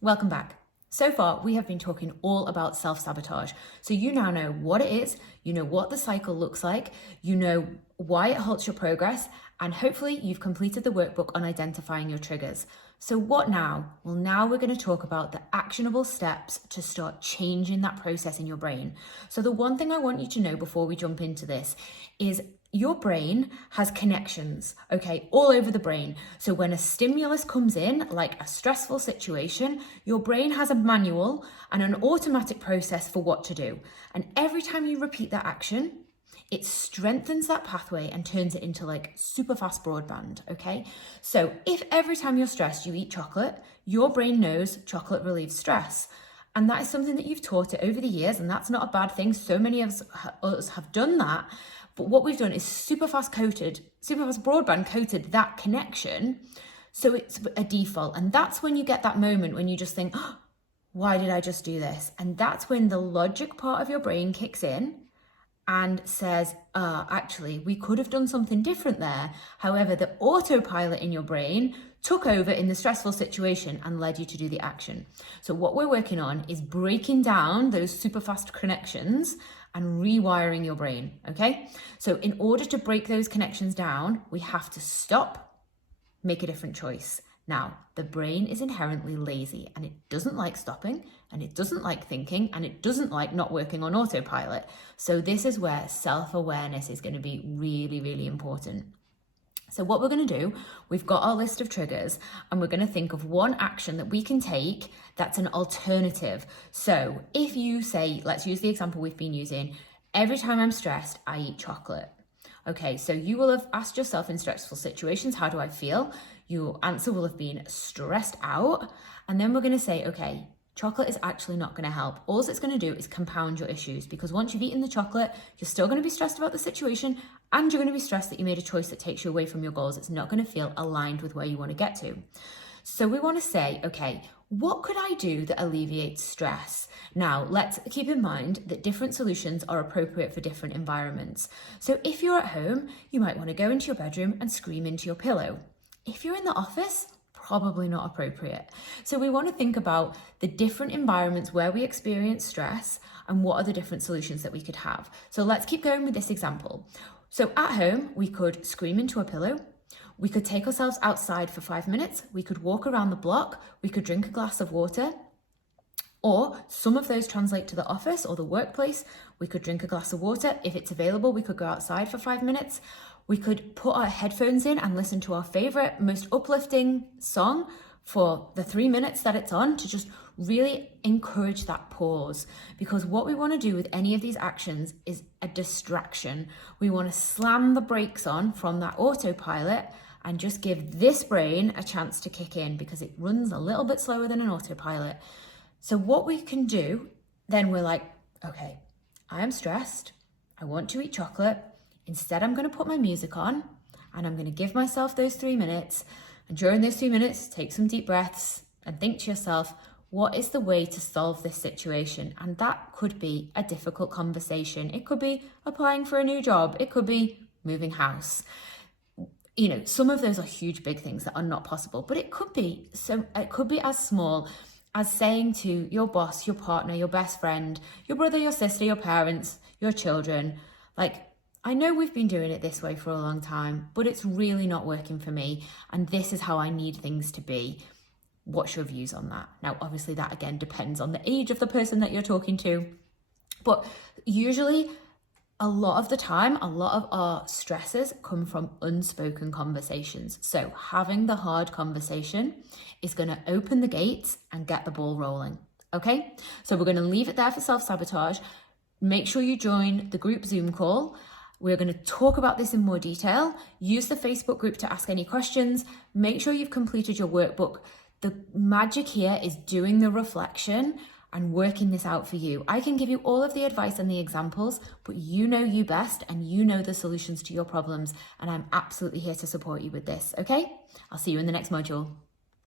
Welcome back. So far, we have been talking all about self-sabotage. So you now know what it is, you know what the cycle looks like, you know why it halts your progress, and hopefully you've completed the workbook on identifying your triggers. So what now? Well, now we're going to talk about the actionable steps to start changing that process in your brain. So the one thing I want you to know before we jump into this is your brain has connections, okay, all over the brain. So when a stimulus comes in, like a stressful situation, your brain has a manual and an automatic process for what to do. And every time you repeat that action, it strengthens that pathway and turns it into like super fast broadband, okay? So if every time you're stressed, you eat chocolate, your brain knows chocolate relieves stress. And that is something that you've taught it over the years, and that's not a bad thing. So many of us have done that. But what we've done is super fast broadband coated that connection. So it's a default. And that's when you get that moment when you just think, oh, why did I just do this? And that's when the logic part of your brain kicks in and says, actually, we could have done something different there. However, the autopilot in your brain took over in the stressful situation and led you to do the action. So what we're working on is breaking down those super fast connections and rewiring your brain, okay? So in order to break those connections down, we have to stop, make a different choice. Now, the brain is inherently lazy and it doesn't like stopping and it doesn't like thinking and it doesn't like not working on autopilot. So this is where self-awareness is going to be really, really important. So what we're going to do, we've got our list of triggers and we're going to think of one action that we can take that's an alternative. So if you say, let's use the example we've been using, every time I'm stressed, I eat chocolate. Okay, so you will have asked yourself in stressful situations, how do I feel? Your answer will have been stressed out. And then we're going to say, okay, chocolate is actually not going to help. All it's going to do is compound your issues, because once you've eaten the chocolate, you're still going to be stressed about the situation and you're going to be stressed that you made a choice that takes you away from your goals. It's not going to feel aligned with where you want to get to. So we want to say, okay, what could I do that alleviates stress? Now, let's keep in mind that different solutions are appropriate for different environments. So if you're at home, you might want to go into your bedroom and scream into your pillow. If you're in the office, probably not appropriate. So we want to think about the different environments where we experience stress and what are the different solutions that we could have. So let's keep going with this example. So at home, we could scream into a pillow. We could take ourselves outside for 5 minutes. We could walk around the block. We could drink a glass of water. Or some of those translate to the office or the workplace. We could drink a glass of water. If it's available, we could go outside for 5 minutes. We could put our headphones in and listen to our favorite, most uplifting song for the 3 minutes that it's on to just really encourage that pause. Because what we want to do with any of these actions is a distraction. We want to slam the brakes on from that autopilot and just give this brain a chance to kick in, because it runs a little bit slower than an autopilot. So what we can do, then we're like, okay, I am stressed. I want to eat chocolate. Instead, I'm going to put my music on and I'm going to give myself those 3 minutes. And during those 3 minutes, take some deep breaths and think to yourself, what is the way to solve this situation? And that could be a difficult conversation. It could be applying for a new job. It could be moving house. You know, some of those are huge, big things that are not possible, but it could be as small as saying to your boss, your partner, your best friend, your brother, your sister, your parents, your children, like, I know we've been doing it this way for a long time, but it's really not working for me. And this is how I need things to be. What's your views on that? Now, obviously that again depends on the age of the person that you're talking to, but usually a lot of the time, a lot of our stresses come from unspoken conversations. So having the hard conversation is going to open the gates and get the ball rolling. Okay, so we're going to leave it there for self-sabotage. Make sure you join the group Zoom call. We're going to talk about this in more detail. Use the Facebook group to ask any questions. Make sure you've completed your workbook. The magic here is doing the reflection and working this out for you. I can give you all of the advice and the examples, but you know you best and you know the solutions to your problems. And I'm absolutely here to support you with this, okay? I'll see you in the next module.